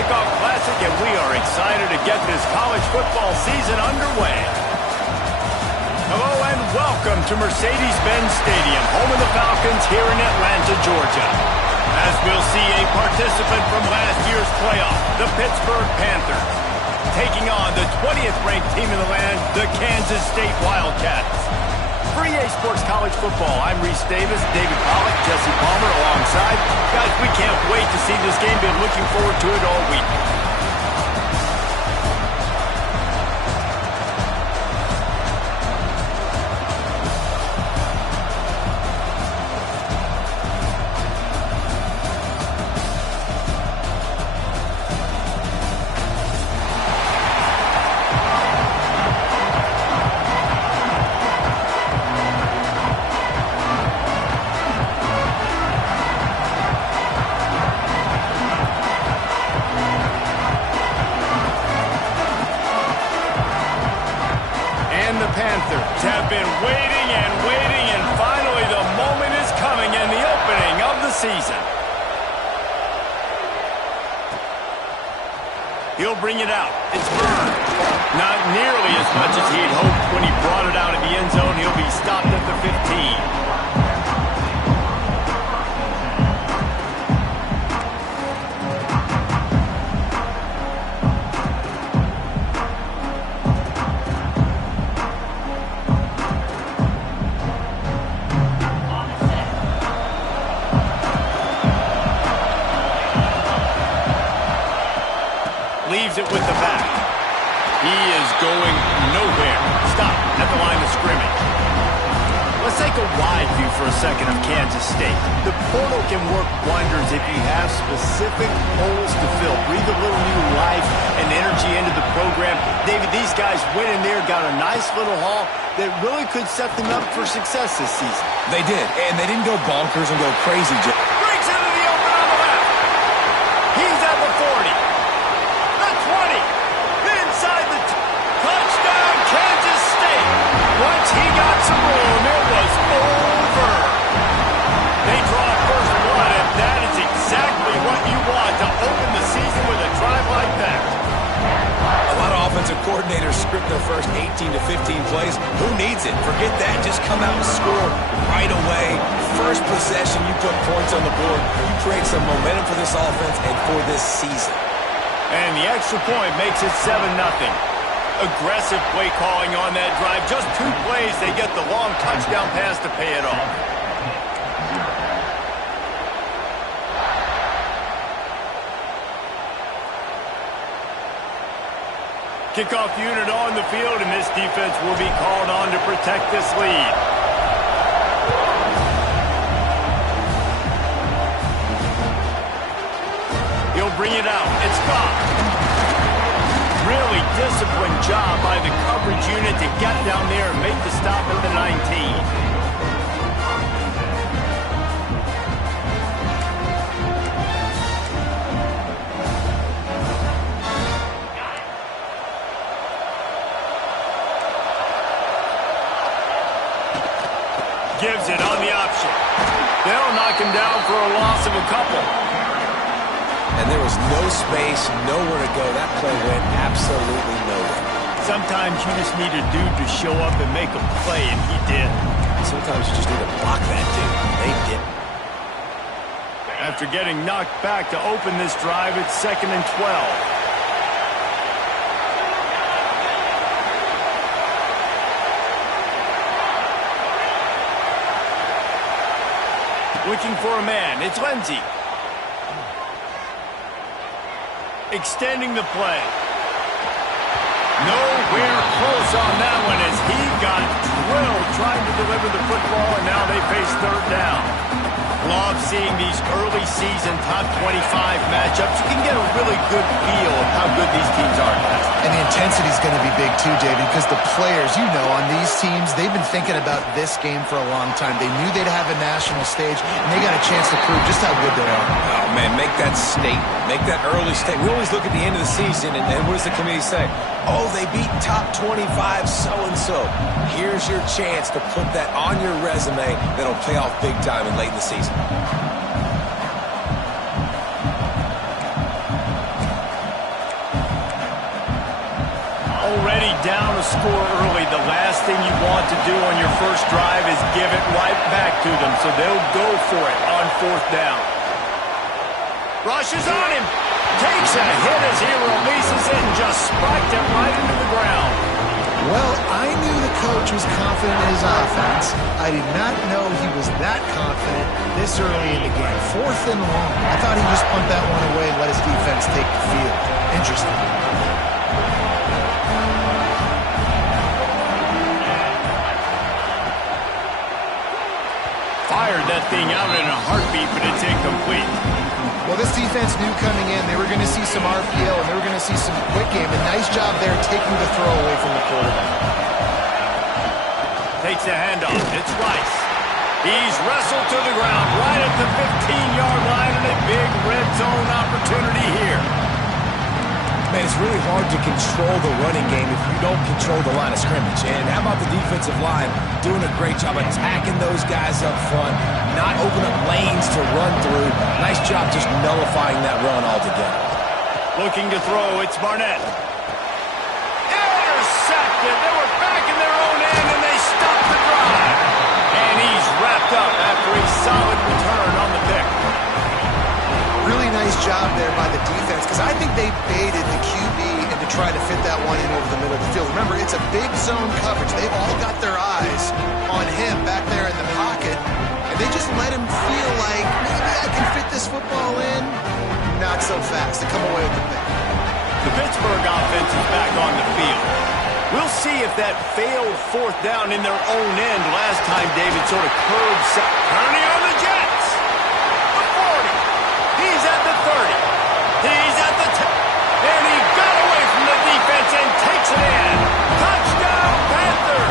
Kickoff Classic, and we are excited to get this college football season underway. Hello and welcome to Mercedes-Benz Stadium, home of the Falcons here in Atlanta, Georgia. As we'll see a participant from last year's playoff, the Pittsburgh Panthers, taking on the 20th ranked team in the land, the Kansas State Wildcats. For EA Sports College Football, I'm Reese Davis, David Pollack, Jesse Palmer alongside. Guys, we can't wait to see this game. Been looking forward to it all week. Panthers have been waiting and waiting, and finally the moment is coming in the opening of the season. He'll bring it out. It's burned. Not nearly as much as he had hoped when he brought it out of the end zone. He'll be stopped at the 15. Leaves it with the back. He is going nowhere. Stop at the line of scrimmage. Let's take a wide view for a second of Kansas State. The portal can work wonders if you have specific holes to fill. Breathe a little new life and energy into the program. David, these guys went in there, got a nice little haul that really could set them up for success this season. They did, and they didn't go bonkers and go crazy. Brings into the open on the left. He's at the 40. 20, inside the touchdown, Kansas State. Once he got some room, it was over. They draw first blood, and that is exactly what you want to open the season with a drive like that. A lot of offensive coordinators script their first 18 to 15 plays. Who needs it? Forget that. Just come out and score right away. First possession, you put points on the board. You create some momentum for this offense and for this season. And the extra point makes it 7-0. Aggressive play calling on that drive. Just 2 plays, they get the long touchdown pass to pay it off. Kickoff unit on the field, and this defense will be called on to protect this lead. He'll bring it out. It's gone. Really disciplined job by the coverage unit to get down there and make the stop at the 19. Gives it on the option. They'll knock him down for a loss of a couple. And there was no space, nowhere to go. That play went absolutely nowhere. Sometimes you just need a dude to show up and make a play, and he did. Sometimes you just need to block that dude. They did. After getting knocked back to open this drive, it's 2nd and 12. Looking for a man. It's Lindsey. Extending the play. Nowhere close on that one as he got drilled trying to deliver the football, and now they face 3rd down. Love seeing these early season top 25 matchups. You can get a really good feel of how good these teams are. And the intensity is going to be big too, David, because the players, you know, on these teams, they've been thinking about this game for a long time. They knew they'd have a national stage, and they got a chance to prove just how good they are. Oh, man, make that statement. Make that early statement. We always look at the end of the season, and what does the committee say? Oh, they beat top 25 so-and-so. Here's your chance to put that on your resume that'll pay off big time and late in the season. Already down a score early. The last thing you want to do on your first drive is give it right back to them, so they'll go for it on 4th down. Rushes on him. Takes a hit as he releases it and just spiked it right into the ground. Well, I knew the coach was confident in his offense. I did not know he was that confident this early in the game. 4th and long. I thought he'd just punt that one away and let his defense take the field. Interesting. Fired that thing out in a heartbeat, but it's incomplete. Well, this defense knew coming in they were going to see some RPO and they were going to see some quick game. And nice job there taking the throw away from the quarterback. Takes the handoff. It's Rice. He's wrestled to the ground right at the 15-yard line and a big red zone opportunity here. Man, it's really hard to control the running game if you don't control the line of scrimmage. And how about the defensive line doing a great job attacking those guys up front, not open up lanes to run through. Nice job just nullifying that run altogether. Looking to throw, it's Barnett. Intercepted. They were back in their own end, and they stopped the drive. And he's wrapped up after a solid return on the pick. Really nice job there by the defense because I think they baited the QB into trying to fit that one in over the middle of the field. Remember, it's a big zone coverage. They've all got their eyes on him back there in the pocket, and they just let him feel like, maybe I can fit this football in. Not so fast. They come away with the pick. The Pittsburgh offense is back on the field. We'll see if that failed 4th down in their own end last time David sort of curved. Turning on the Jets. The 40. He's at the 30. He's at the 10. And he got away from the defense and takes it in. Touchdown, Panther.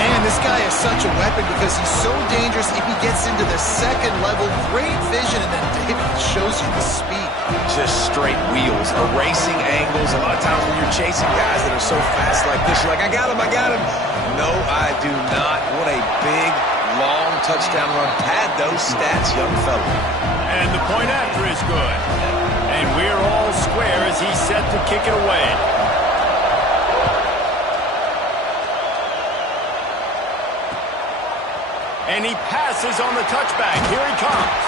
Man, this guy is such a weapon because he's so dangerous if he gets into the second level. Great vision, and then David shows you the speed. Just straight wheels, erasing angles. A lot of times when you're chasing guys that are so fast like this, you're like, I got him, I got him. No, I do not. What a big, long touchdown run. Pad those stats, young fella. And the point after is good. And we're all square as he's set to kick it away. And he passes on the touchback. Here he comes.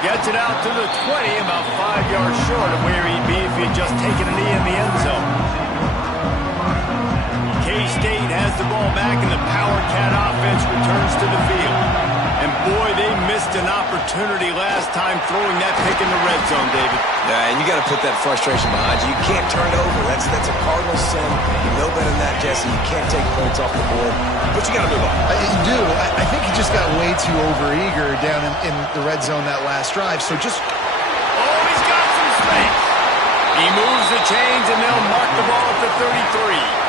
Gets it out to the 20, about 5 yards short of where he'd be if he'd just taken a knee in the end zone. K-State has the ball back, and the Power Cat offense returns to the field. And boy, they missed an opportunity last time throwing that pick in the red zone, David. Yeah, and you got to put that frustration behind you. You can't turn it over. That's a cardinal sin. You know better than that, Jesse. You can't take points off the board, but you got to move on. You do. I think he just got way too overeager down in the red zone that last drive. So just... Oh, he's got some space. He moves the chains, and they'll mark the ball at the 33.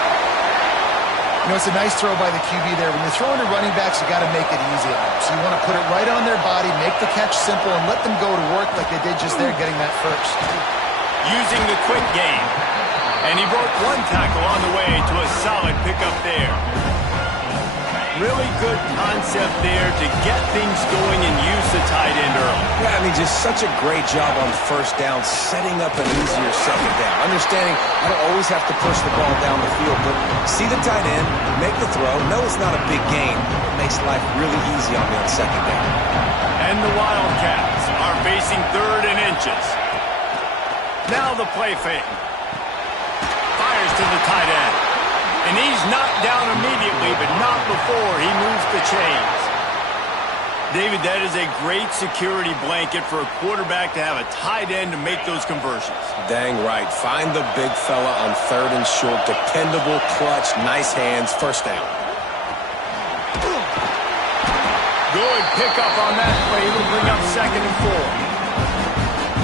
You know, it's a nice throw by the QB there. When you're throwing to running backs, you got to make it easy on them. So you want to put it right on their body, make the catch simple, and let them go to work like they did just there, getting that first. Using the quick game. And he broke one tackle on the way to a solid pickup there. Really good concept there to get things going and use the tight end early. Yeah, I mean, just such a great job on first down, setting up an easier second down. Understanding I don't always have to push the ball down the field, but see the tight end, make the throw. No, it's not a big gain. It makes life really easy on me on second down. And the Wildcats are facing 3rd and inches. Now the play fake. Fires to the tight end. And he's knocked down immediately, but not before he moves the chains. David, that is a great security blanket for a quarterback to have a tight end to make those conversions. Dang right. Find the big fella on 3rd and short. Dependable, clutch, nice hands, first down. Good pickup on that play. Will bring up 2nd and 4.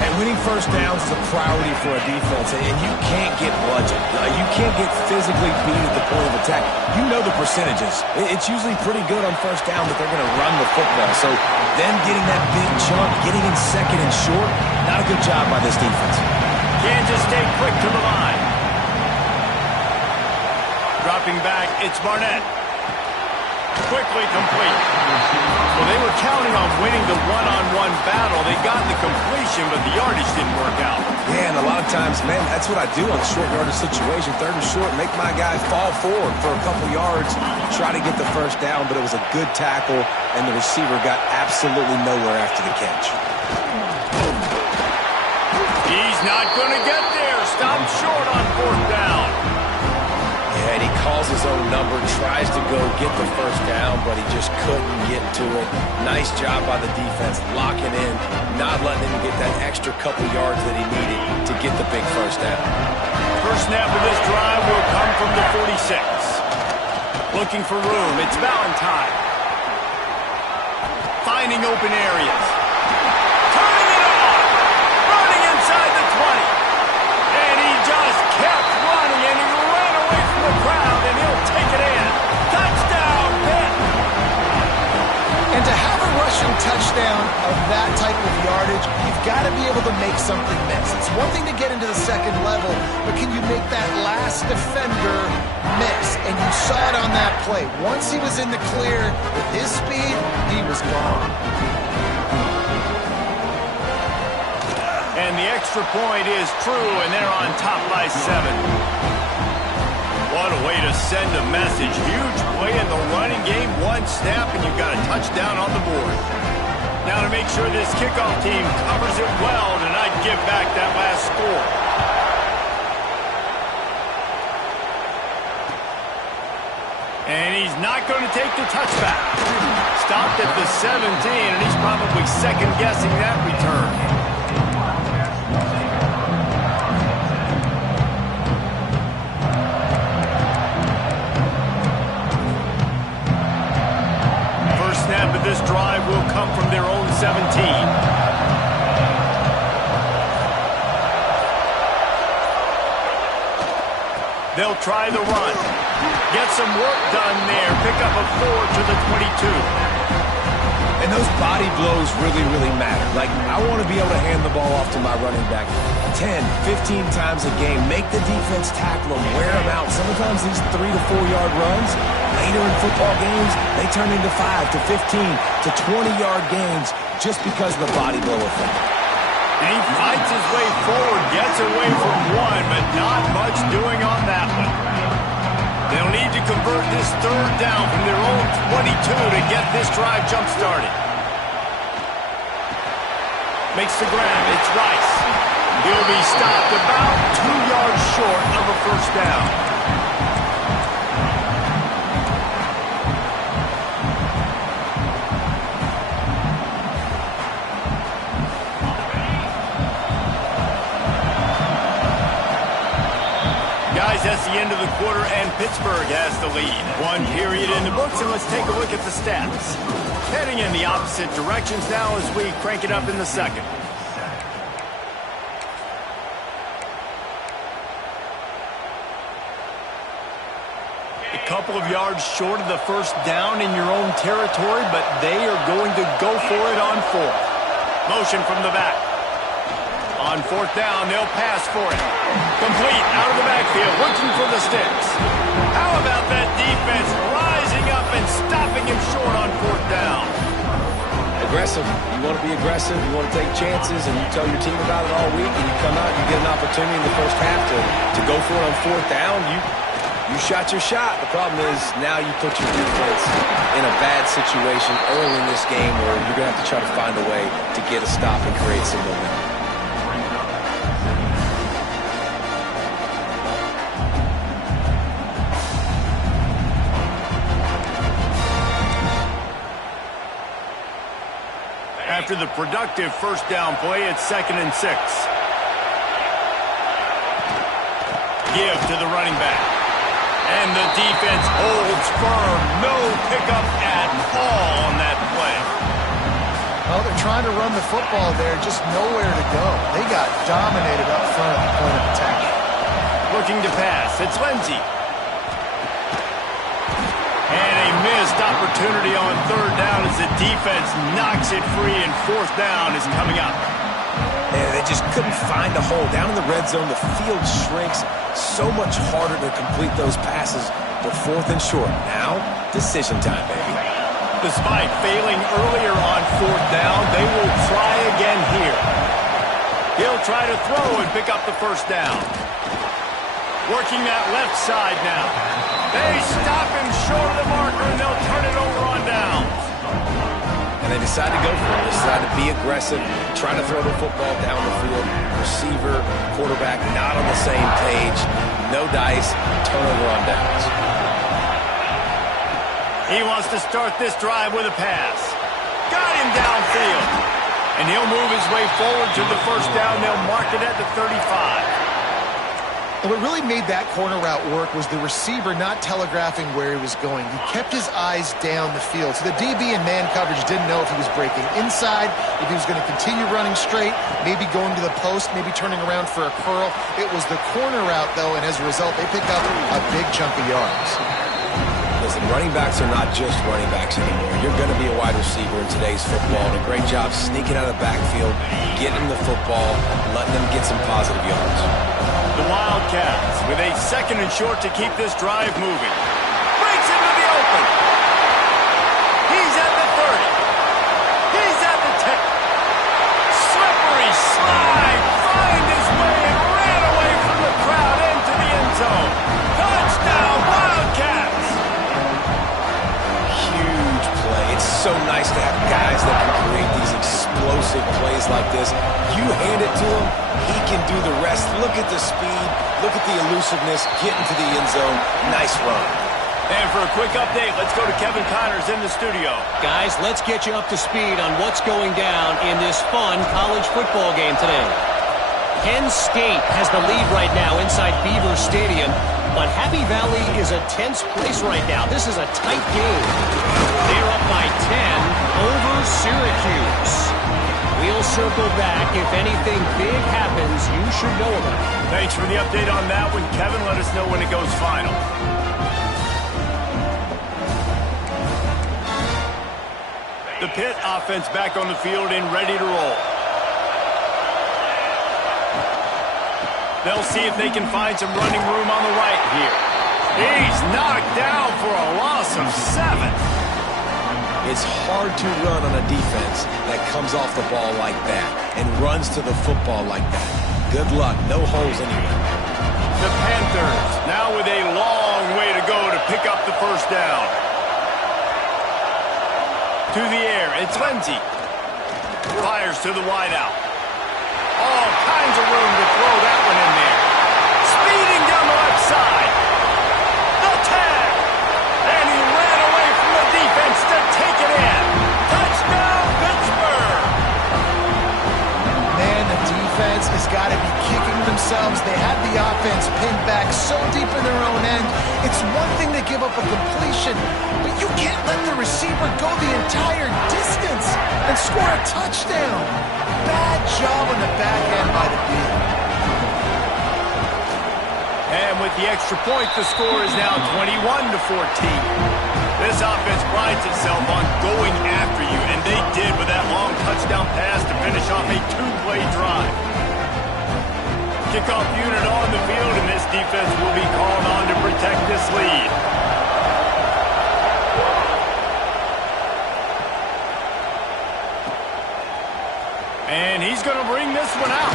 And winning first downs is a priority for a defense, and you can't get bludgeoned. You can't get physically beat at the point of attack. You know the percentages. It's usually pretty good on first down that they're going to run the football. So them getting that big chunk, getting in 2nd and short, not a good job by this defense. Kansas State quick to the line. Dropping back, it's Barnett. Quickly complete. Well, they were counting on winning the one-on-one battle. They got the completion, but the yardage didn't work out. Yeah, and a lot of times, man, that's what I do on a short yardage situation. Third and short, make my guy fall forward for a couple yards, try to get the first down, but it was a good tackle, and the receiver got absolutely nowhere after the catch. He's not going to get there. Stopped short on fourth down. Yeah, and he calls his own number, tries to go get the first down, but he just couldn't get to it. Nice job by the defense, locking in, not letting him get that extra couple yards that he needed to get the big first down. First snap of this drive will come from the 46. Looking for room, it's Valentine. Finding open areas. Turning it on! Running inside the 20. And he just kept running, and he ran away from the crowd, and he'll take it in. Touchdown, Pitt! And to have a rushing touchdown of that type of yardage, you've got to be able to make something miss. It's one thing to get into the second level, but can you make that last defender miss? And you saw it on that play. Once he was in the clear with his speed, he was gone. And the extra point is true, and they're on top by 7. What a way to send a message. Huge play in the running game. One snap, and you've got a touchdown on the board. Now to make sure this kickoff team covers it well to not give back that last score. And he's not going to take the touchback. Stopped at the 17, and he's probably second-guessing that return. Snap of this drive will come from their own 17. They'll try the run. Get some work done there. Pick up a 4 to the 22. And those body blows really, really matter. Like, I want to be able to hand the ball off to my running back 10, 15 times a game. Make the defense tackle them, wear them out. Sometimes these 3 to 4 yard runs, later in football games, they turn into 5 to 15 to 20-yard gains just because of the body blow effect. And he fights his way forward, gets away from one, but not much doing on that one. They'll need to convert this third down from their own 22 to get this drive jump-started. Makes the grab. It's Rice. He'll be stopped about 2 yards short of a first down. That's the end of the quarter, and Pittsburgh has the lead. One period in the books, and let's take a look at the stats. Heading in the opposite directions now as we crank it up in the second. A couple of yards short of the first down in your own territory, but they are going to go for it on fourth. Motion from the back. On fourth down, they'll pass for it. Complete out of the backfield, looking for the sticks. How about that defense rising up and stopping him short on fourth down? Aggressive. You want to be aggressive. You want to take chances, and you tell your team about it all week, and you come out, you get an opportunity in the first half to go for it on fourth down. You shot your shot. The problem is now you put your defense in a bad situation early in this game where you're going to have to try to find a way to get a stop and create some momentum. After the productive first down play, it's 2nd and 6. Give to the running back. And the defense holds firm. No pickup at all on that play. Well, they're trying to run the football there, just nowhere to go. They got dominated up front at the point of attack. Looking to pass. It's Lindsey. And a missed opportunity on third down as the defense knocks it free, and fourth down is coming up. And they just couldn't find a hole. Down in the red zone, the field shrinks. So much harder to complete those passes, but fourth and short. Now, decision time, baby. Despite failing earlier on fourth down, they will try again here. He'll try to throw and pick up the first down. Working that left side now. They stop him short of the marker, and they'll turn it over on downs. And they decide to go for it. They decide to be aggressive, try to throw the football down the field. Receiver, quarterback, not on the same page. No dice, turnover on downs. He wants to start this drive with a pass. Got him downfield. And he'll move his way forward to the first down. They'll mark it at the 35. And what really made that corner route work was the receiver not telegraphing where he was going. He kept his eyes down the field. So the DB in man coverage didn't know if he was breaking inside, if he was going to continue running straight, maybe going to the post, maybe turning around for a curl. It was the corner route, though, and as a result, they pick up a big chunk of yards. Listen, running backs are not just running backs anymore. You're going to be a wide receiver in today's football. And a great job sneaking out of the backfield, getting the football, letting them get some positive yards. The Wildcats with a 2nd and short to keep this drive moving. Breaks into the open. He's at the 30. He's at the 10. Slippery slide. Find his way and ran away from the crowd into the end zone. Touchdown, Wildcats. Huge play. It's so nice to have guys that can create these explosive plays like this. You hand it to him, he can do the rest. Look at the speed, look at the elusiveness, get into the end zone. Nice run. And for a quick update, let's go to Kevin Connors in the studio. Guys, let's get you up to speed on what's going down in this fun college football game today. KState has the lead right now inside Beaver Stadium, but Happy Valley is a tense place right now. This is a tight game. They're up by 10 over Syracuse. We'll circle back. If anything big happens, you should know about it. Thanks for the update on that one, Kevin. Let us know when it goes final. The Pitt offense back on the field and ready to roll. They'll see if they can find some running room on the right here. He's knocked down for a loss of 7. It's hard to run on a defense that comes off the ball like that and runs to the football like that. Good luck. No holes anywhere. The Panthers now with a long way to go to pick up the first down. To the air. It's Lindsey. Fires to the wideout. All kinds of room to throw that one in there. Speeding down the left side. The tag. And he ran away from the defense to take it in. Touchdown, Pittsburgh. Man, the defense has got to be kicking themselves. They had the offense pinned back so deep in their own end. It's one thing to give up a completion, but you can't let the receiver go the entire distance and score a touchdown. Bad job on the back end by the D. And with the extra point, the score is now 21-14. This offense prides itself on going after you, and they did with that long touchdown pass to finish off a 2-play drive. Kickoff unit on the field, and this defense will be called on to protect this lead. And he's going to bring this one out.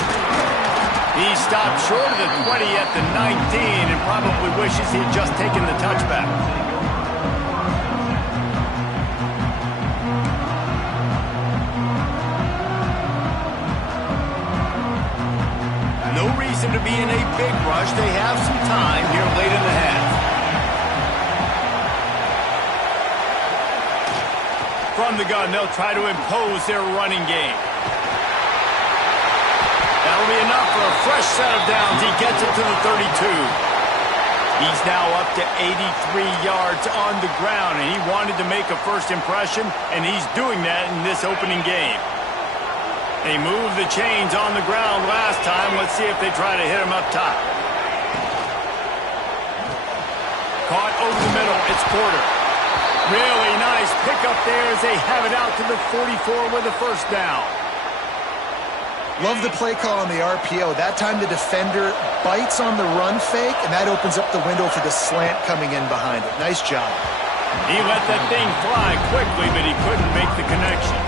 He stopped short of the 20 at the 19 and probably wishes he had just taken the touchback. No reason to be in a big rush. They have some time here late in the half. From the gun, they'll try to impose their running game. That'll be enough for a fresh set of downs. He gets it to the 32. He's now up to 83 yards on the ground, and he wanted to make a first impression, and he's doing that in this opening game. They moved the chains on the ground last time. Let's see if they try to hit him up top. Caught over the middle. It's Porter. Really nice pickup there as they have it out to the 44 with a first down. Love the play call on the RPO. That time the defender bites on the run fake, and that opens up the window for the slant coming in behind it. Nice job. He let that thing fly quickly, but he couldn't make the connection.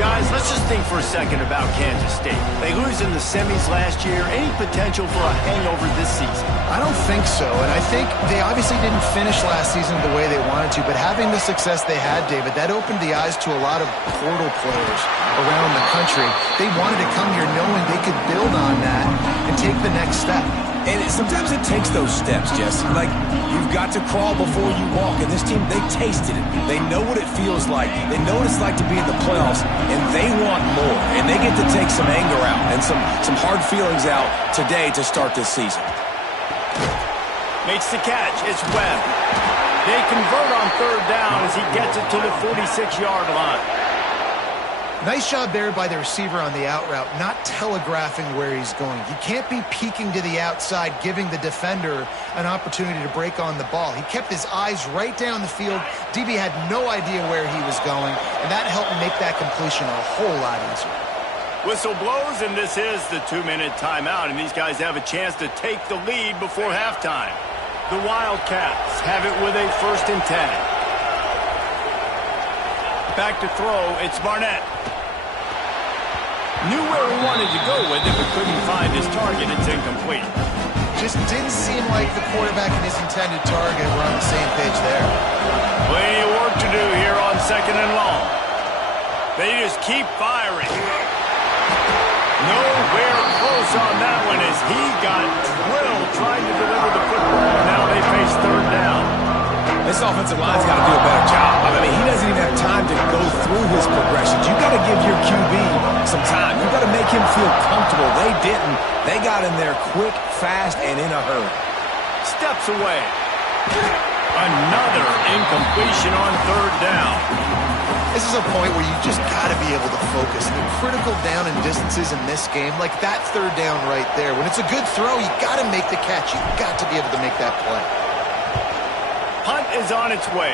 Guys, let's just think for a second about Kansas State. They lose in the semis last year. Any potential for a hangover this season? I don't think so, and I think they obviously didn't finish last season the way they wanted to, but having the success they had, David, that opened the eyes to a lot of portal players around the country. They wanted to come here knowing they could build on that and take the next step. And sometimes it takes those steps, Jesse. Like, you've got to crawl before you walk. And this team, they tasted it. They know what it feels like. They know what it's like to be in the playoffs, and they want more. And they get to take some anger out and some hard feelings out today to start this season. Makes the catch. It's Webb. They convert on third down as he gets it to the 46-yard line. Nice job there by the receiver on the out route, not telegraphing where he's going. He can't be peeking to the outside, giving the defender an opportunity to break on the ball. He kept his eyes right down the field. DB had no idea where he was going, and that helped make that completion a whole lot easier. Whistle blows, and this is the 2-minute timeout, and these guys have a chance to take the lead before halftime. The Wildcats have it with a 1st and 10. Back to throw, it's Barnett. Knew where he wanted to go with it, but couldn't find his target. It's incomplete. Just didn't seem like the quarterback and his intended target were on the same page there. Plenty of work to do here on 2nd and long. They just keep firing. Nowhere close on that one as he got drilled trying to deliver the football. Now they face 3rd down. This offensive line's got to do a better job. I mean, he doesn't even have time to go through his progressions. You got to give your QB some time. You got to make him feel comfortable. They didn't. They got in there quick, fast, and in a hurry. Steps away. Another incompletion on 3rd down. This is a point where you just got to be able to focus. The critical down and distances in this game, like that 3rd down right there. When it's a good throw, you got to make the catch. You've got to be able to make that play. Punt is on its way.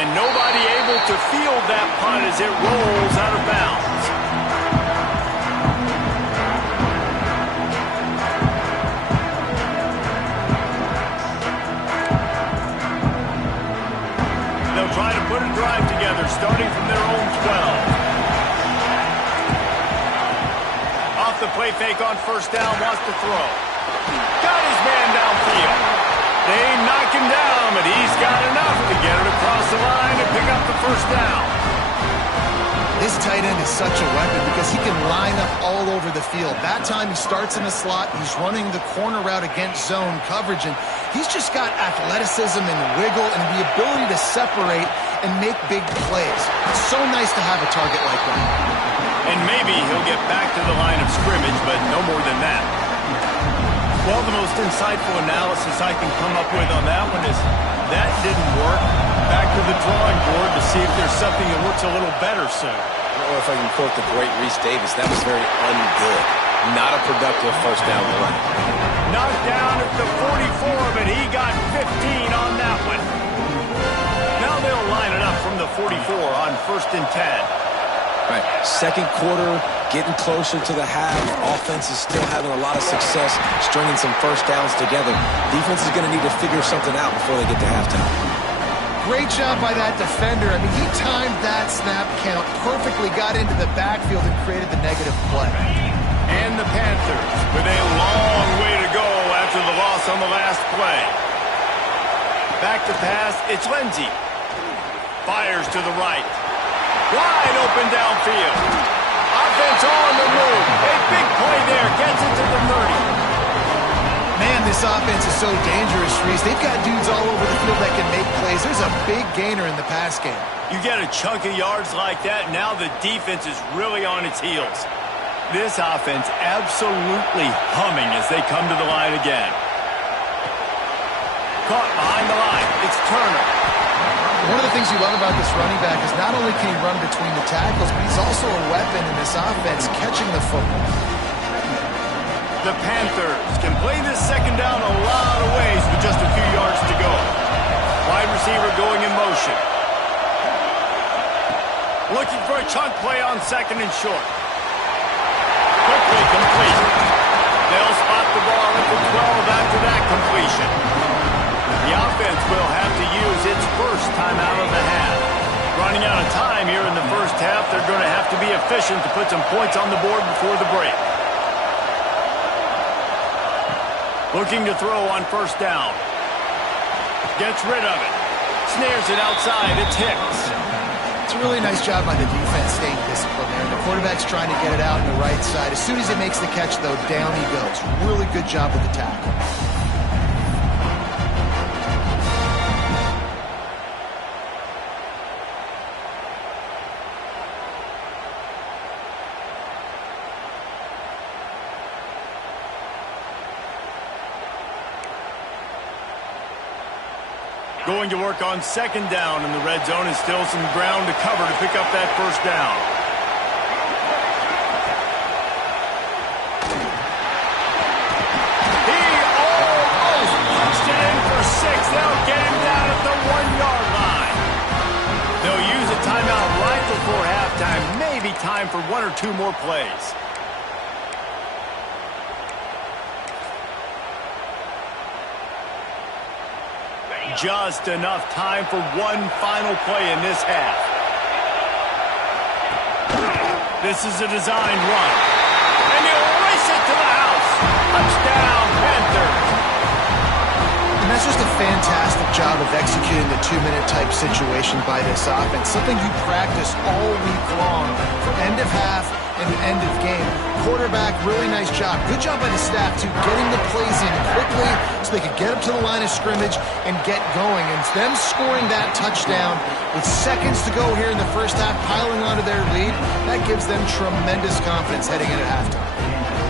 And nobody able to field that punt as it rolls out of bounds. They'll try to put a drive together, starting from their own 12. Off the play fake on 1st down, wants to throw. Got his man downfield. They knock him down, but he's got enough to get it across the line and pick up the 1st down. This tight end is such a weapon because he can line up all over the field. That time he starts in the slot. He's running the corner route against zone coverage, and he's just got athleticism and wiggle and the ability to separate and make big plays. It's so nice to have a target like that. And maybe he'll get back to the line of scrimmage, but no more than that. Well, the most insightful analysis I can come up with on that one is that didn't work. Back to the drawing board to see if there's something that works a little better soon. Or if I can quote the great Reese Davis, that was very ungood. Not a productive 1st down play. Knocked down at the 44, but he got 15 on that one. Now they'll line it up from the 44 on 1st and 10. Right. 2nd quarter, getting closer to the half. Offense is still having a lot of success stringing some 1st downs together. Defense is going to need to figure something out before they get to halftime. Great job by that defender. I mean, he timed that snap count perfectly, got into the backfield and created the negative play. And the Panthers with a long way to go after the loss on the last play. Back to pass, it's Lindsey. Fires to the right. Wide open downfield. Offense on the move. A big play there. Gets it to the 30. Man, this offense is so dangerous, Reese. They've got dudes all over the field that can make plays. There's a big gainer in the pass game. You get a chunk of yards like that, now the defense is really on its heels. This offense absolutely humming as they come to the line again. Caught behind the line. It's Turner. One of the things you love about this running back is not only can he run between the tackles, but he's also a weapon in this offense catching the football. The Panthers can play this 2nd down a lot of ways with just a few yards to go. Wide receiver going in motion. Looking for a chunk play on 2nd and short. Quickly complete. They'll spot the ball at the 12 after that completion. The offense will have to use its 1st timeout of the half. Running out of time here in the first half. They're going to have to be efficient to put some points on the board before the break. Looking to throw on first down. Gets rid of it. Snares it outside. It's Hicks. It's a really nice job by the defense staying disciplined there. The quarterback's trying to get it out on the right side. As soon as he makes the catch, though, down he goes. Really good job with the tackle. Going to work on second down in the red zone, and still some ground to cover to pick up that first down. He almost punched it in for 6. They'll get him down at the 1-yard line. They'll use a timeout right before halftime. Maybe time for 1 or 2 more plays. Just enough time for one final play in this half. This is a designed run. And he'll race it to the house. Touchdown, Panthers. And that's just a fantastic job of executing the 2-minute type situation by this offense. Something you practice all week long for end of half and end of game. Quarterback, really nice job. Good job by the staff, too, getting the plays in quickly so they could get up to the line of scrimmage and get going. And them scoring that touchdown with seconds to go here in the first half, piling onto their lead, that gives them tremendous confidence heading into halftime.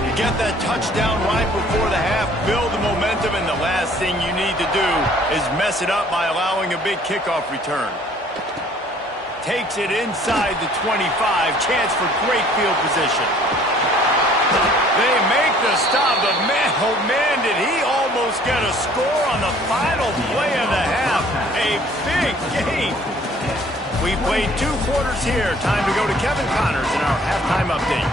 You get that touchdown right before the half, build the momentum, and the last thing you need to do is mess it up by allowing a big kickoff return. Takes it inside the 25, chance for great field position. They make the stop, but man, oh man, did he almost get a score on the final play of the half. A big game. We played 2 quarters here. Time to go to Kevin Connors in our halftime update.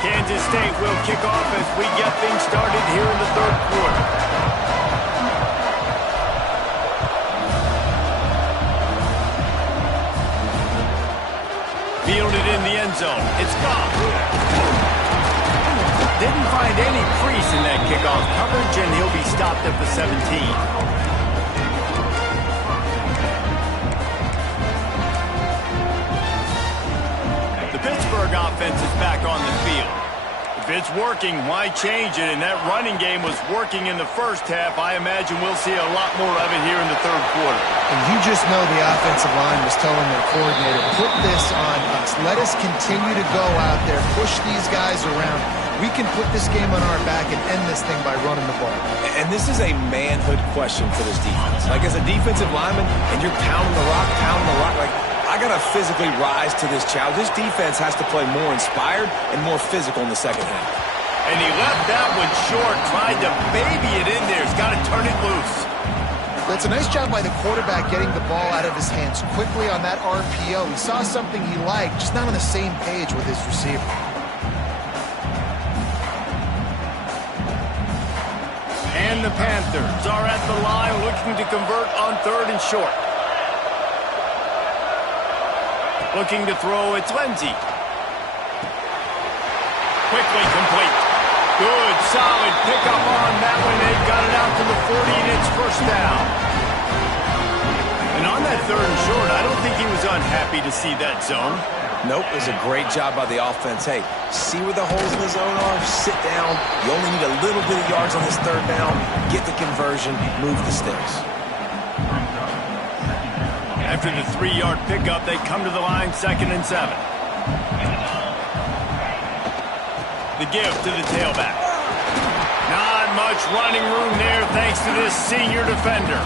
KState will kick off as we get things started here in the third quarter. Fielded in the end zone. It's gone. Didn't find any crease in that kickoff coverage, and he'll be stopped at the 17. Pittsburgh offense is back on the field. If it's working, why change it? And that running game was working in the first half. I imagine we'll see a lot more of it here in the third quarter. And you just know the offensive line was telling their coordinator, put this on us. Let us continue to go out there, push these guys around. We can put this game on our back and end this thing by running the ball. And this is a manhood question for this defense. Like, as a defensive lineman, and you're pounding the rock, like, I got to physically rise to this challenge. This defense has to play more inspired and more physical in the second half. And he left that one short, tried to baby it in there. He's got to turn it loose. That's a nice job by the quarterback getting the ball out of his hands quickly on that RPO. He saw something he liked, just not on the same page with his receiver. And the Panthers are at the line looking to convert on third and short. Looking to throw, it's Lindsey. Quickly complete. Good, solid pickup on that one. They got it out to the 40, and it's first down. And on that third and short, I don't think he was unhappy to see that zone. Nope, it was a great job by the offense. Hey, see where the holes in the zone are? Sit down. You only need a little bit of yards on this third down. Get the conversion, move the sticks. After the 3-yard pickup, they come to the line, 2nd and 7. The give to the tailback. Not much running room there thanks to this senior defender.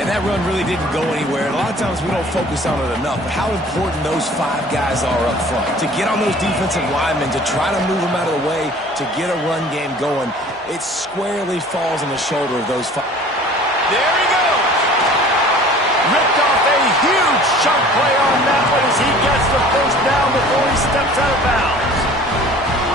And that run really didn't go anywhere. And a lot of times we don't focus on it enough, but how important those 5 guys are up front. To get on those defensive linemen, to try to move them out of the way, to get a run game going, it squarely falls on the shoulder of those 5. There he goes. Ripped off a huge chunk play on that one as he gets the first down before he steps out of bounds.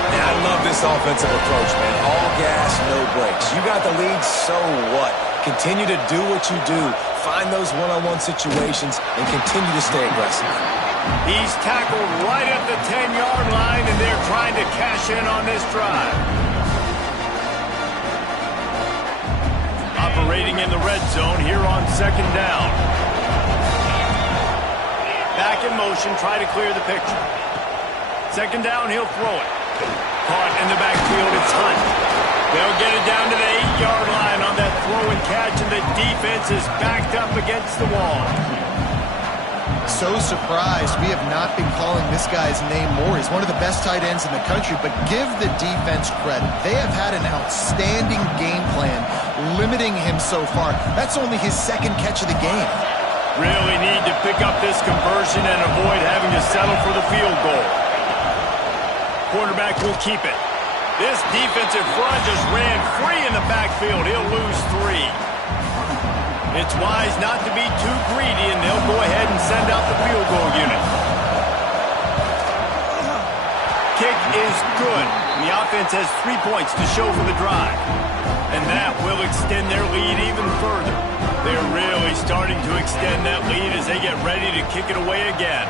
And I love this offensive approach, man. All gas, no brakes. You got the lead, so what? Continue to do what you do. Find those one-on-one situations and continue to stay aggressive. He's tackled right at the 10-yard line, and they're trying to cash in on this drive. Operating in the red zone here on second down. Back in motion, try to clear the picture. Second down, he'll throw it. Caught in the backfield, it's Hunt. They'll get it down to the 8-yard line on that throw and catch, and the defense is backed up against the wall. So surprised we have not been calling this guy's name more. He's one of the best tight ends in the country, but give the defense credit. They have had an outstanding game plan limiting him so far. That's only his second catch of the game. Really need to pick up this conversion and avoid having to settle for the field goal. Quarterback will keep it. This defensive front just ran free in the backfield. He'll lose 3. It's wise not to be too greedy, and they'll go ahead and send out the field goal unit. Kick is good. The offense has 3 points to show for the drive. And that will extend their lead even further. They're really starting to extend that lead as they get ready to kick it away again.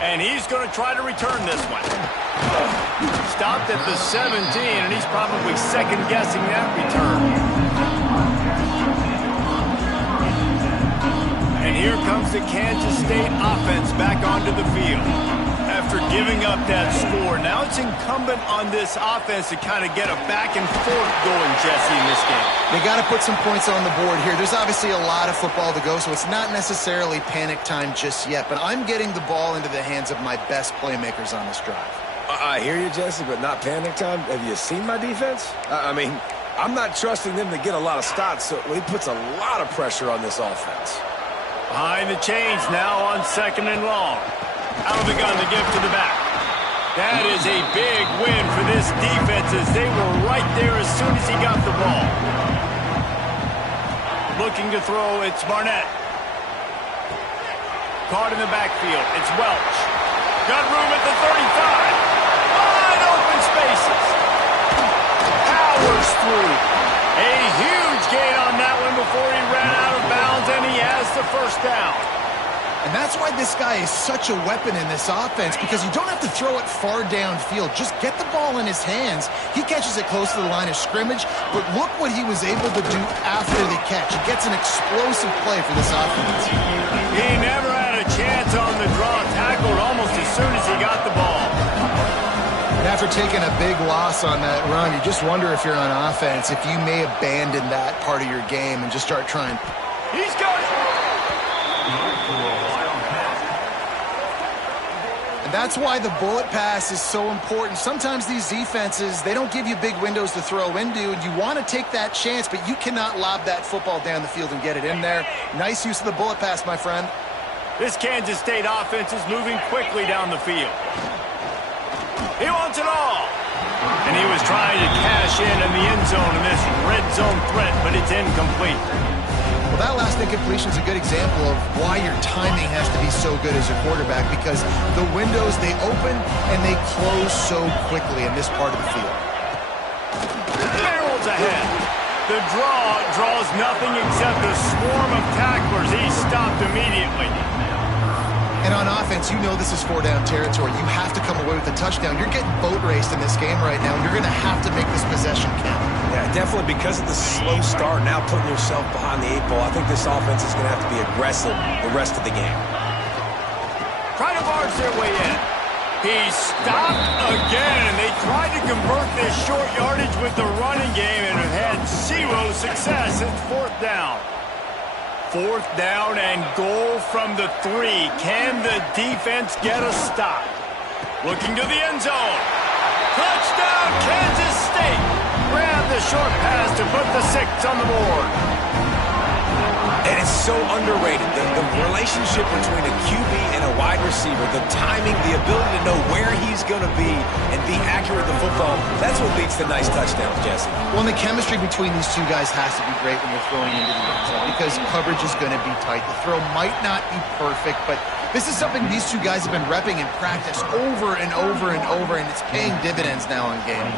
And he's going to try to return this one. Stopped at the 17, and he's probably second-guessing that return. And here comes the Kansas State offense back onto the field. After giving up that score, now it's incumbent on this offense to kind of get a back and forth going, Jesse, in this game. They got to put some points on the board here. There's obviously a lot of football to go, so it's not necessarily panic time just yet, but I'm getting the ball into the hands of my best playmakers on this drive. I hear you, Jesse, but not panic time. Have you seen my defense? I mean, I'm not trusting them to get a lot of stops, so he puts a lot of pressure on this offense. Behind the chains now on second and long. Out of the gun, the give to the back. That is a big win for this defense as they were right there as soon as he got the ball. Looking to throw, it's Barnett. Caught in the backfield, it's Welch. Got room at the 35. Wide open spaces. Powers through. A huge gain on that one before he ran out of bounds, and he has the first down. And that's why this guy is such a weapon in this offense, because you don't have to throw it far downfield. Just get the ball in his hands. He catches it close to the line of scrimmage, but look what he was able to do after the catch. He gets an explosive play for this offense. He never had a chance on the draw, tackled almost as soon as he got the ball. And after taking a big loss on that run, you just wonder if you're on offense, if you may abandon that part of your game and just start trying. He's got it. That's why the bullet pass is so important. Sometimes these defenses, they don't give you big windows to throw into, and you want to take that chance, but you cannot lob that football down the field and get it in there. Nice use of the bullet pass, my friend. This Kansas State offense is moving quickly down the field. He wants it all. And he was trying to cash in the end zone in this red zone threat, but it's incomplete. Well, that last incompletion is a good example of why your timing has to be so good as a quarterback, because the windows, they open and they close so quickly in this part of the field. Barrels ahead. The draw draws nothing except a swarm of tacklers. He's stopped immediately. And on offense, you know this is four-down territory. You have to come away with a touchdown. You're getting boat raced in this game right now, and you're going to have to make this possession count. Yeah, definitely because of the slow start, now putting yourself behind the 8 ball, I think this offense is going to have to be aggressive the rest of the game. Trying to barge their way in. He stopped again, and they tried to convert this short yardage with the running game and have had zero success. It's fourth down. Fourth down and goal from the 3. Can the defense get a stop? Looking to the end zone. Touchdown, Kansas State. Grab the short pass to put the 6 on the board. And it's so underrated. The relationship between a QB and a wide receiver, the timing, the ability to know where he's going to be and be accurate with the football, that's what leads to nice touchdowns, Jesse. Well, and the chemistry between these two guys has to be great when you're throwing into the end zone, because coverage is going to be tight. The throw might not be perfect, but This is something these two guys have been repping in practice over and over and over, and it's paying dividends now in game.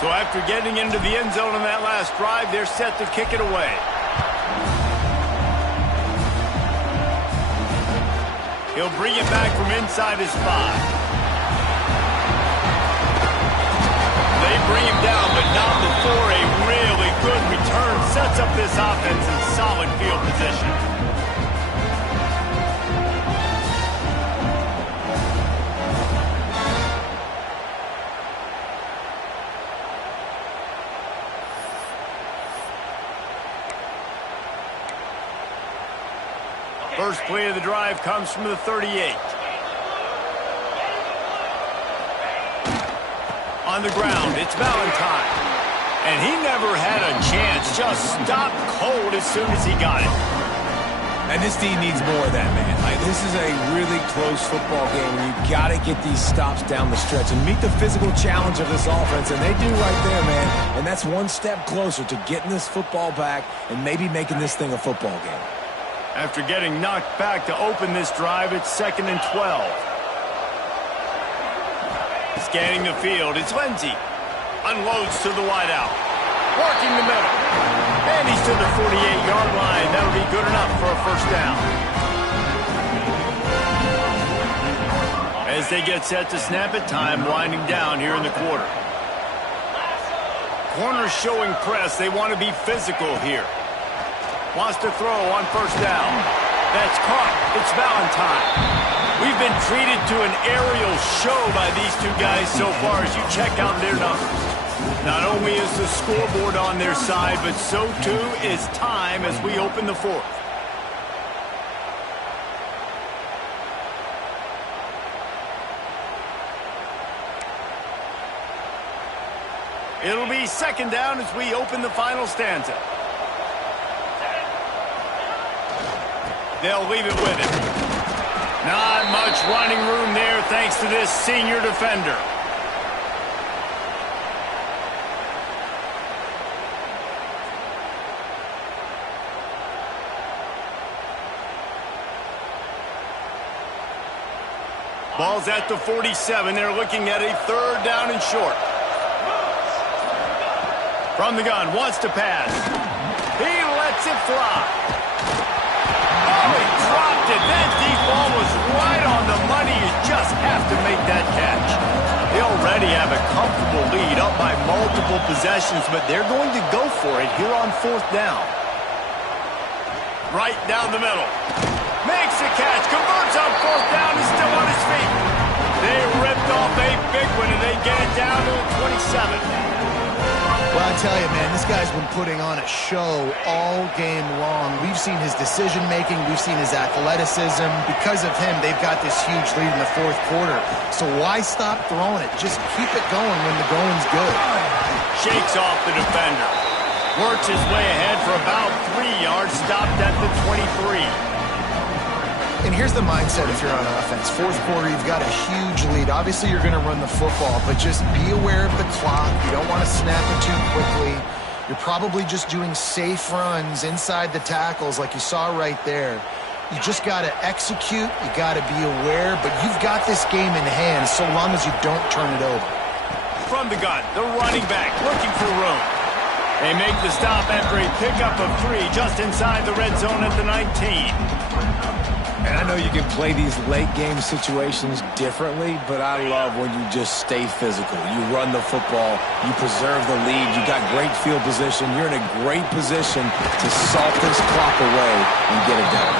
So after getting into the end zone on that last drive, they're set to kick it away. He'll bring it back from inside his 5. They bring him down, but not before a really good return sets up this offense in solid field position. First play of the drive comes from the 38. On the ground, it's Valentine. And he never had a chance. Just stopped cold as soon as he got it. And this team needs more of that, man. This is a really close football game, and you've got to get these stops down the stretch and meet the physical challenge of this offense, and they do right there, man. And that's one step closer to getting this football back and maybe making this thing a football game. After getting knocked back to open this drive, it's 2nd and 12. Scanning the field, it's Lindsey. Unloads to the wideout. Working the middle. And he's to the 48-yard line. That'll be good enough for a first down. As they get set to snap it, time winding down here in the quarter. Corners showing press. They want to be physical here. Wants to throw on first down. That's caught. It's Valentine. We've been treated to an aerial show by these two guys so far as you check out their numbers. Not only is the scoreboard on their side, but so too is time as we open the 4th. It'll be 2nd down as we open the final stanza. They'll leave it with him. Not much running room there thanks to this senior defender. Ball's at the 47. They're looking at a 3rd down and short. From the gun, wants to pass. He lets it fly. Oh, he dropped it. That deep ball was right on the money. You just have to make that catch. They already have a comfortable lead up by multiple possessions, but they're going to go for it here on 4th down. Right down the middle. Makes the catch. Converts on 4th down. He's still on his feet. They ripped off a big one, and they get it down to the 27. Well, I tell you, man, this guy's been putting on a show all game long. We've seen his decision-making. We've seen his athleticism. Because of him, they've got this huge lead in the 4th quarter. So why stop throwing it? Just keep it going when the going's good. Shakes off the defender. Works his way ahead for about 3 yards. Stopped at the 23. And here's the mindset if you're on offense. 4th quarter, you've got a huge lead. Obviously, you're going to run the football, but just be aware of the clock. You don't want to snap it too quickly. You're probably just doing safe runs inside the tackles like you saw right there. You just got to execute. You got to be aware, but you've got this game in hand so long as you don't turn it over. From the gun, the running back looking for room. They make the stop after a pickup of 3 just inside the red zone at the 19. And I know you can play these late-game situations differently, but I love when you just stay physical. You run the football, you preserve the lead, you got great field position. You're in a great position to salt this clock away and get it done.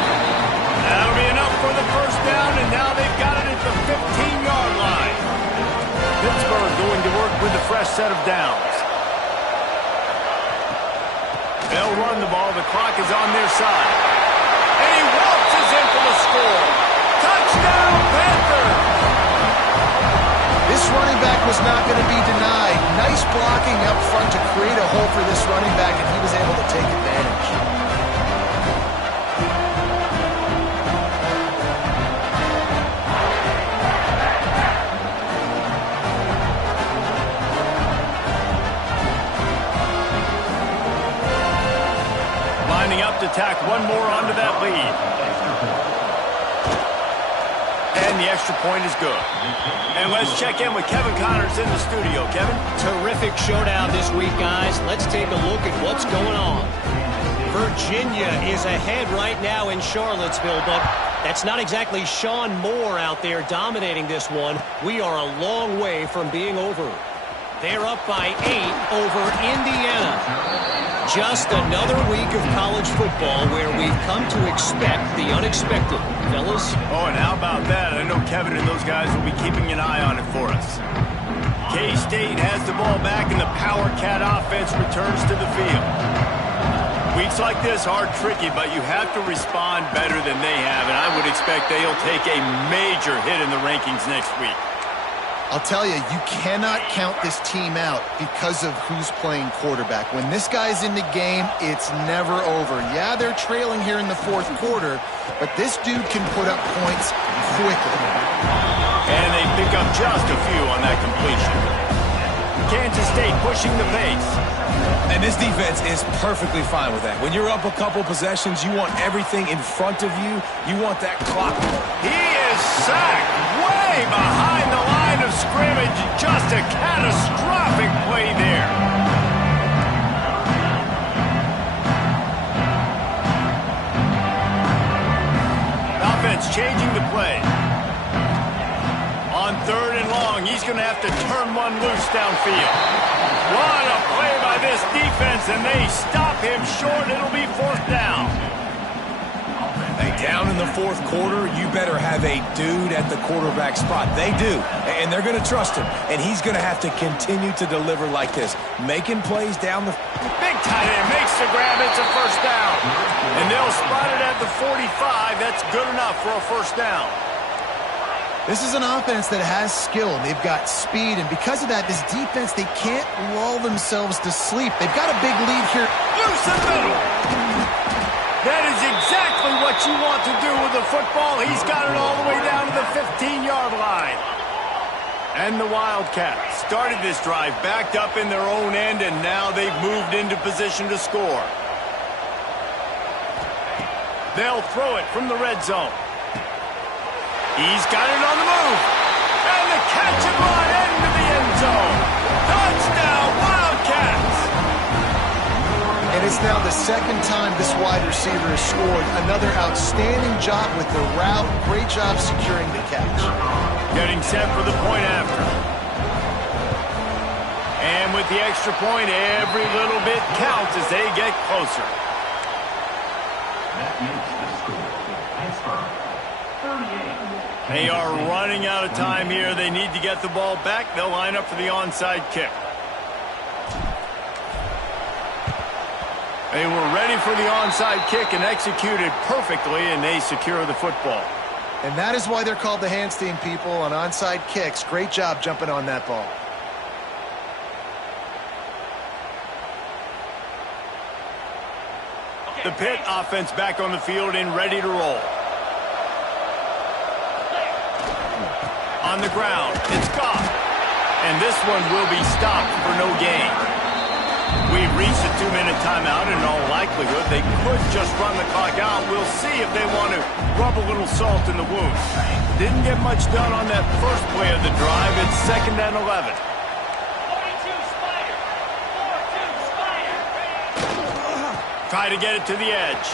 That'll be enough for the first down, and now they've got it at the 15-yard line. Pittsburgh going to work with a fresh set of downs. They'll run the ball. The clock is on their side. And he waltzes in for the score. Touchdown, Panthers! This running back was not going to be denied. Nice blocking up front to create a hole for this running back, and he was able to take advantage. Lining up to tack one more onto that lead. and the extra point is good. And let's check in with Kevin Connors in the studio. Kevin? Terrific showdown this week, guys. Let's take a look at what's going on. Virginia is ahead right now in Charlottesville, but that's not exactly Sean Moore out there dominating this one. We are a long way from being over. They're up by 8 over Indiana. Just another week of college football where we've come to expect the unexpected. Fellas? Oh, and how about that? I know Kevin and those guys will be keeping an eye on it for us. K-State has the ball back, and the Power Cat offense returns to the field. Weeks like this are tricky, but you have to respond better than they have, and I would expect they'll take a major hit in the rankings next week. I'll tell you, you cannot count this team out because of who's playing quarterback. When this guy's in the game, it's never over. Yeah, they're trailing here in the fourth quarter, but this dude can put up points quickly. And they pick up just a few on that completion. Kansas State pushing the pace. And this defense is perfectly fine with that. When you're up a couple possessions, you want everything in front of you. You want that clock. He is sacked way behind the line of scrimmage. Just a catastrophic play there. Offense changing the play. On 3rd and long, he's going to have to turn one loose downfield. What a play by this defense, and they stop him short. It'll be 4th down. Hey, down in the fourth quarter, you better have a dude at the quarterback spot. They do, and they're going to trust him, and he's going to have to continue to deliver like this, making plays down the... Big tight end makes the grab. It's a 1st down. And they'll spot it at the 45. That's good enough for a 1st down. This is an offense that has skill, and they've got speed, and because of that, this defense, they can't lull themselves to sleep. They've got a big lead here. Loose in the middle. That is exactly what you want to do with the football. He's got it all the way down to the 15-yard line. And the Wildcats started this drive backed up in their own end, and now they've moved into position to score. They'll throw it from the red zone. He's got it on the move. And the catch and run into the end zone. Touchdown, Wildcats. And it's now the 2nd time this wide receiver has scored. Another outstanding job with the route. Great job securing the catch. Getting set for the point after. And with the extra point, every little bit counts as they get closer. That makes the score transfer 38. They are running out of time here. They need to get the ball back. They'll line up for the onside kick. They were ready for the onside kick and executed perfectly, and they secure the football. And that is why they're called the Handstein people on onside kicks. Great job jumping on that ball. The Pitt offense back on the field and ready to roll. On the ground, it's gone. And this one will be stopped for no gain. We've reached a 2-minute timeout, and in all likelihood, they could just run the clock out. We'll see if they want to rub a little salt in the wound. Didn't get much done on that first play of the drive. It's 2nd and 11. 42 Spider. 4-2 Spider. Try to get it to the edge.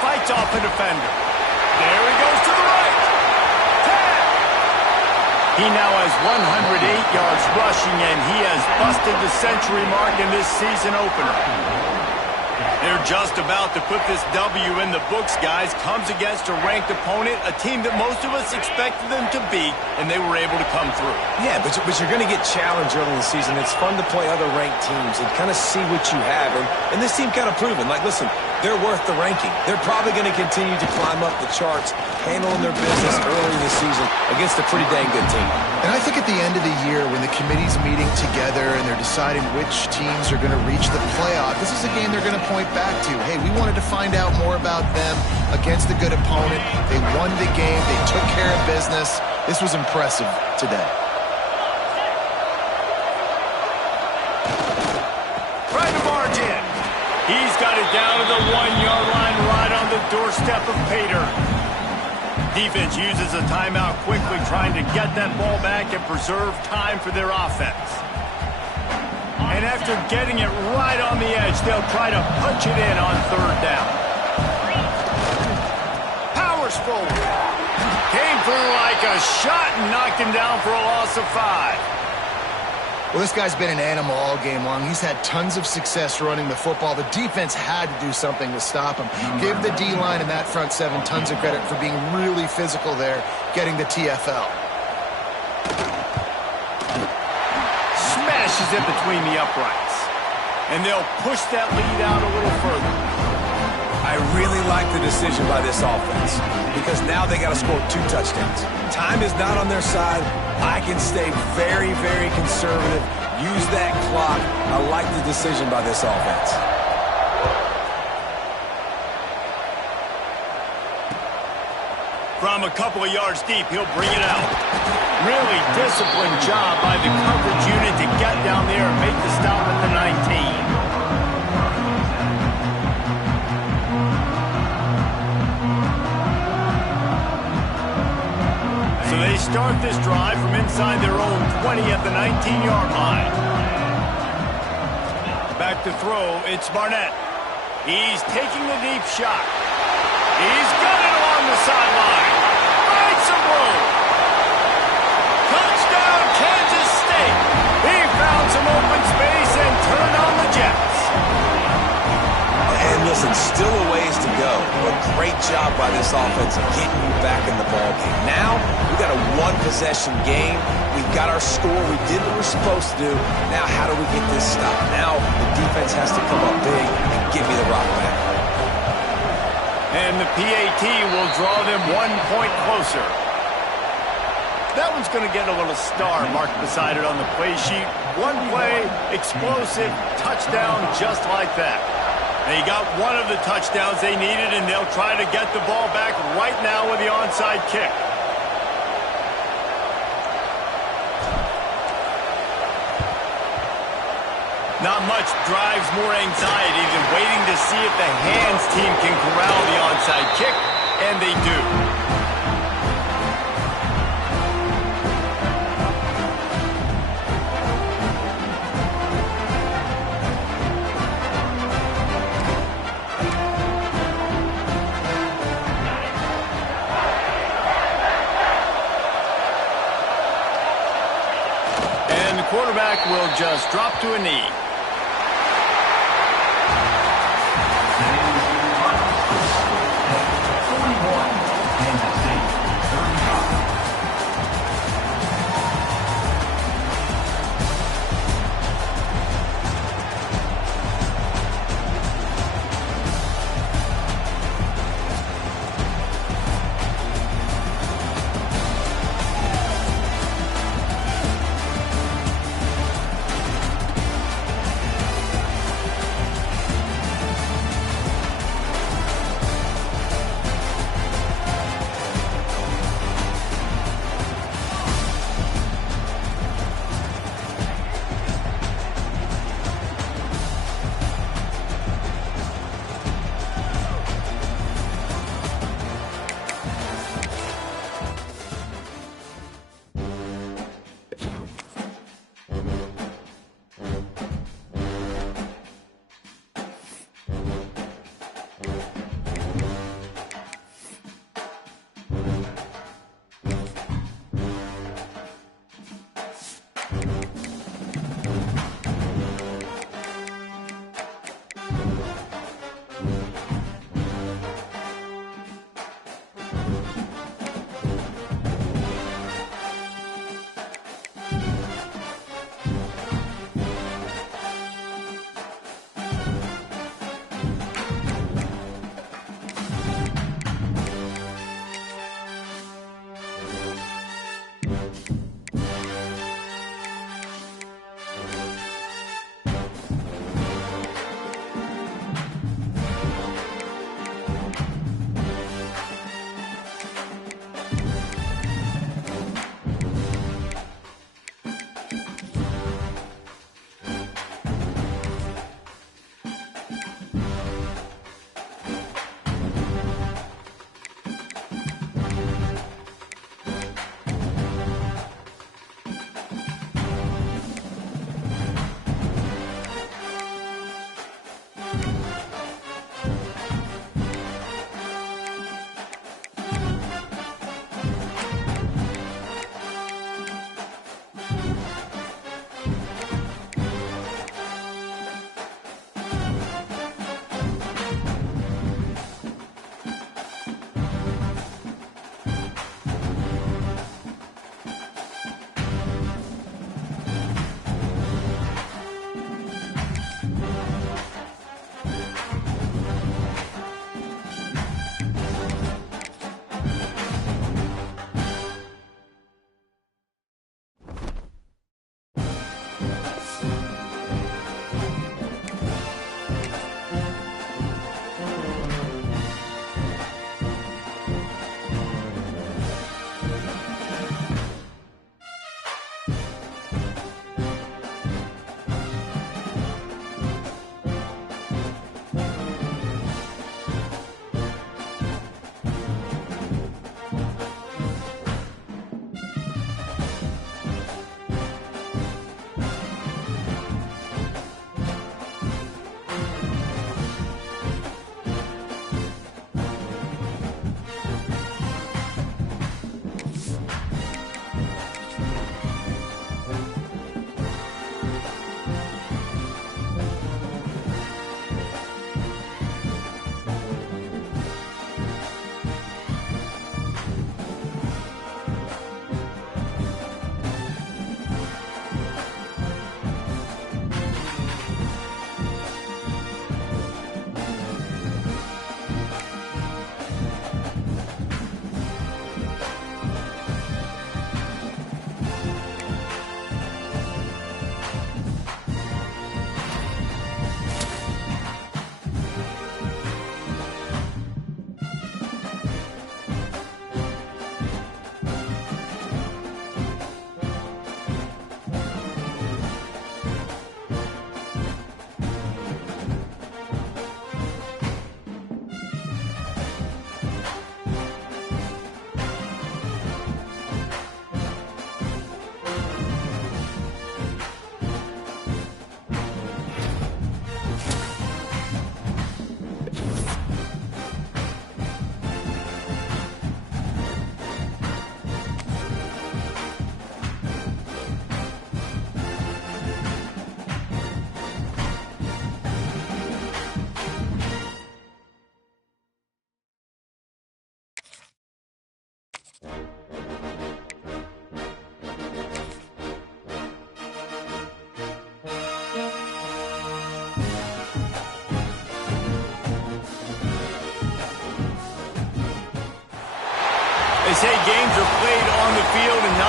Fights off a defender. There he goes to the right. 10. He now has 108 yards rushing, and he has busted the century mark in this season opener. They're just about to put this W in the books, guys. Comes against a ranked opponent, a team that most of us expected them to beat, and they were able to come through. Yeah, but you're going to get challenged early in the season. It's fun to play other ranked teams and kind of see what you have. And this team kind of proven, like, listen, they're worth the ranking. They're probably going to continue to climb up the charts, handling their business early in the season against a pretty dang good team. And I think at the end of the year, when the committee's meeting together and they're deciding which teams are going to reach the playoff, this is a game they're going to point back to. Hey, we wanted to find out more about them against a good opponent. They won the game. They took care of business. This was impressive today. Trying to march in. He's got it down to the 1-yard line right on the doorstep of Pater. defense uses a timeout quickly, trying to get that ball back and preserve time for their offense. And after getting it right on the edge, they'll try to punch it in on third down. Powers forward. Came through like a shot and knocked him down for a loss of 5. Well, this guy's been an animal all game long. He's had tons of success running the football. The defense had to do something to stop him. Give the D-line and that front seven tons of credit for being really physical there, getting the TFL. Smashes it between the uprights. And they'll push that lead out a little further. I really like the decision by this offense because now they got to score 2 touchdowns. Time is not on their side. I can stay very, very conservative. Use that clock. I like the decision by this offense. From a couple of yards deep, he'll bring it out. Really disciplined job by the coverage unit to get down there and make the stop at the 19. So they start this drive from inside their own 20 at the 19-yard line. Back to throw, it's Barnett. He's taking the deep shot. He's got it along the sideline. Finds some room. Touchdown, Kansas State. He found some open space and turned on the Jets. And listen, still a ways to go, but great job by this offense of getting you back in the ballgame. Now, we got a 1-possession game. We've got our score. We did what we're supposed to do. Now, how do we get this stop? Now, the defense has to come up big and give me the rock back. And the PAT will draw them 1 point closer. That one's going to get a little star marked beside it on the play sheet. 1 play, explosive, touchdown just like that. They got one of the touchdowns they needed, and they'll try to get the ball back right now with the onside kick. Not much drives more anxiety than waiting to see if the hands team can corral the onside kick, and they do. And the quarterback will just drop to a knee. say games are played on the field and not